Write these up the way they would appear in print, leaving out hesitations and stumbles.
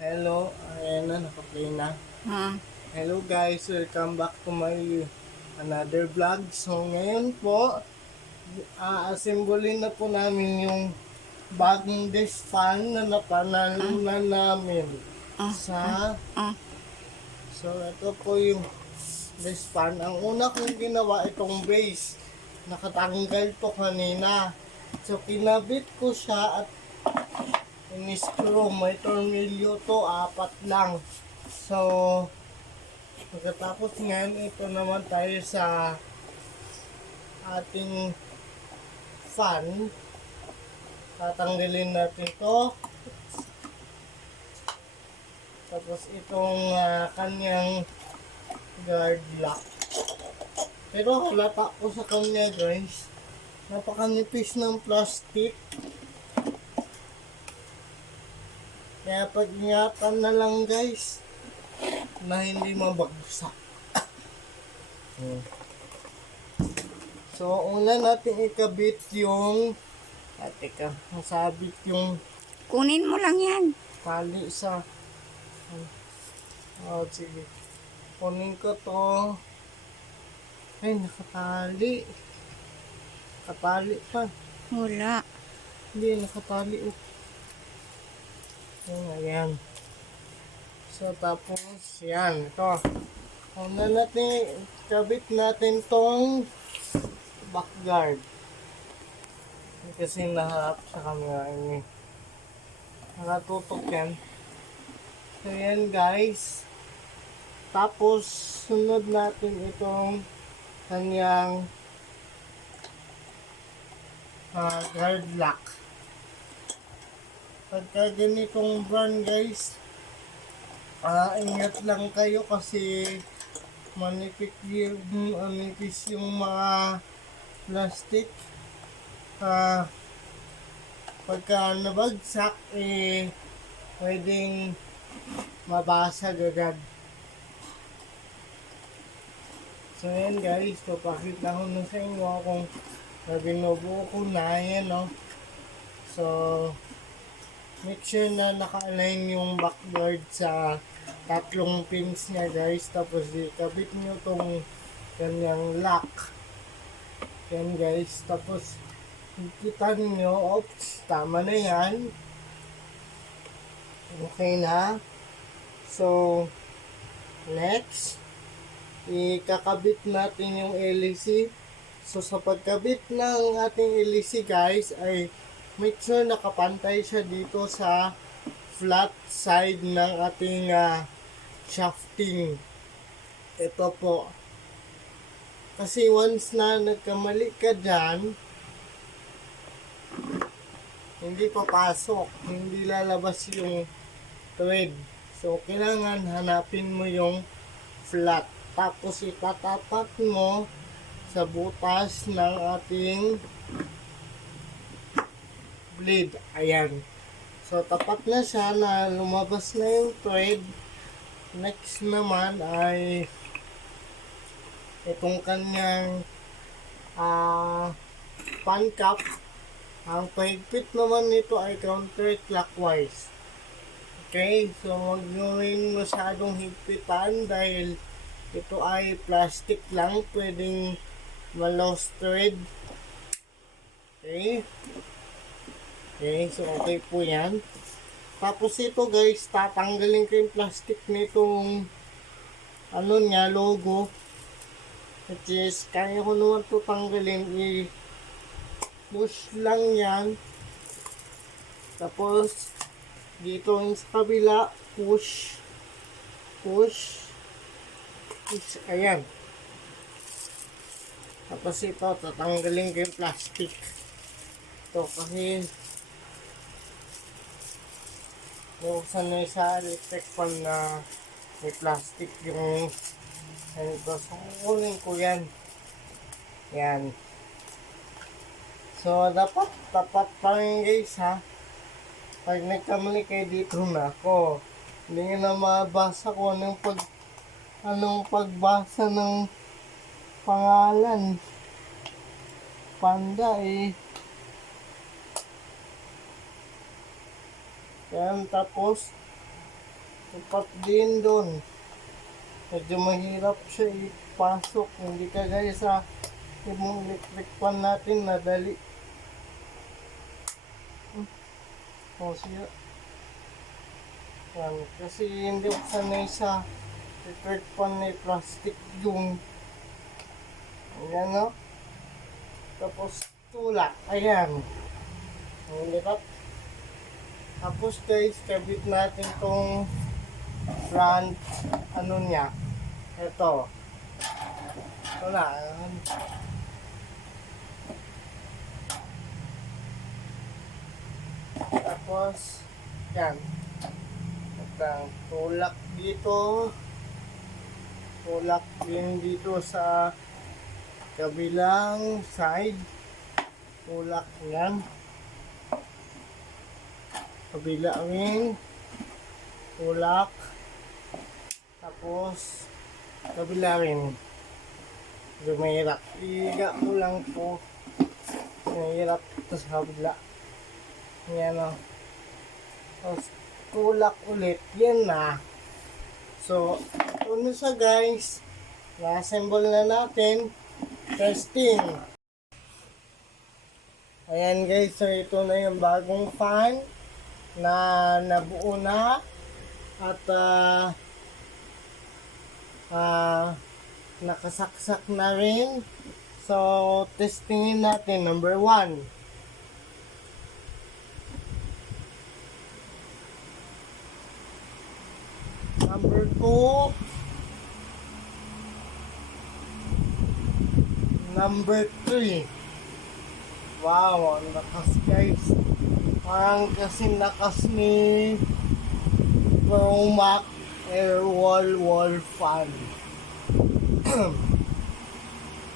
Hello, ayan na, naka-play na. Hello guys, welcome back to my another vlog. So ngayon po, aasimbulin na po namin yung bagong dish pan na napanalunan namin sa... So ito po yung dish pan. Ang una kong ginawa itong base. Nakatanggal to kanina. So kinabit ko siya at in-screw. May tornilyo to, 4 lang. So, pagkatapos ngayon, ito naman tayo sa ating fan. Tatanggalin natin to. Tapos itong kanyang guard lock. Pero halata ko sa kanya guys. Napakanipis ng plastic. Kaya pag-ingatan na lang guys na hindi mabagsak. So, una natin ikabit yung teka, nasabit yung Kunin mo lang yan. tali sa sige. Kunin ko to. Ay, nakatali. Nakatali pa. Wala. Hindi, nakatali. Ayan. So, tapos, yan. Ito. Una natin, kabit natin tong backguard. Kasi naharap sa camera ini. Nakatutok yan. So, yan guys. Tapos, sunod natin itong kanyang guard lock. Pagka ganitong brand guys, ingat lang kayo kasi manipis yung mga plastic. Pagka nabagsak, pwedeng mabasag agad. So yan guys, papakita ko na sa inyo kung binubuo ko na yan, no? So, make sure na naka-align yung backboard sa 3 pins niya guys. Tapos ikabit nyo tong kanyang lock. Yan guys. Tapos ikitan nyo. Oops, tama na yan. Okay na. So, next, ikakabit natin yung LEC. So, sa pagkabit ng ating LEC guys ay make sure nakapantay siya dito sa flat side ng ating shafting. Ito po. Kasi once na nagkamali ka dyan, hindi papasok. Hindi lalabas yung thread. So, kailangan hanapin mo yung flat. Tapos itatapat mo sa butas ng ating blade. Ayan. So, tapat na siya na lumabas na yung thread. Next naman ay itong kanyang pan cap. Ang pahigpit naman nito ay counterclockwise. Okay? So, huwag nyo rin masyadong higpitan dahil ito ay plastic lang. Pwedeng ma-lost thread. Okay? Okay, so okay po yan. Tapos ito guys, tatanggalin ko yung plastic nitong ano niya, logo. Which is, kaya ko naman ito tanggalin. I-push lang yan. Tapos, dito yung sa kabila, push. Push. Push. Ayan. Tapos ito, tatanggalin ko yung plastic. Ito kasi buksan na sa electric fan na may plastic yung ito. So, kukunin ko yan. Yan. So, dapat tapat pa rin guys ha. Pag nagkamali kayo dito na ako. Hindi nyo na mabasa ko anong pagbasa ng pangalan. Panda Yan, tapos Tapat din doon. Medyo mahirap siya ipasok. Hindi kagaya sa yung electric fan natin na dali. O siya. Yan. Kasi hindi ako sanay sa electric fan na plastic yung. Ayan no. Tapos tulak. Ayan. Ang lipat. Tapos guys, kabit natin tong front ano niya. Ito. Ito na. Tapos, yan. At ang tulak dito. Tulak din dito sa kabilang side. Tulak yan. Kabila rin. Tulak. Tapos, kabila rin. Lumahirap. Iga ko lang po. Mahirap ito sa kabila. Yan o. Tapos, tulak ulit. Yan na. So, ito na siya guys. Na-assemble na natin. Testing. Ayan guys. So, ito na yung bagong fan na nabuo na. At, nakasaksak na rin. So, testingin natin. Number 1. Number 2. Number 3. Wow, ang lakas guys. Parang kasi lakas ni Promax Air Wall Fan.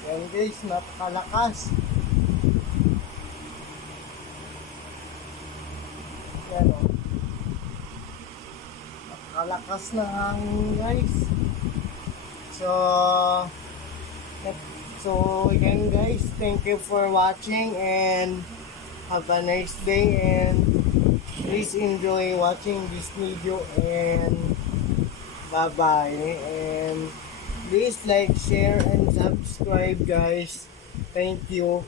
Yan guys, napakalakas. Yan o. Napakalakas na hangin guys. So again guys, thank you for watching and have a nice day, and please enjoy watching this video, and bye bye, and please like, share, and subscribe guys. Thank you.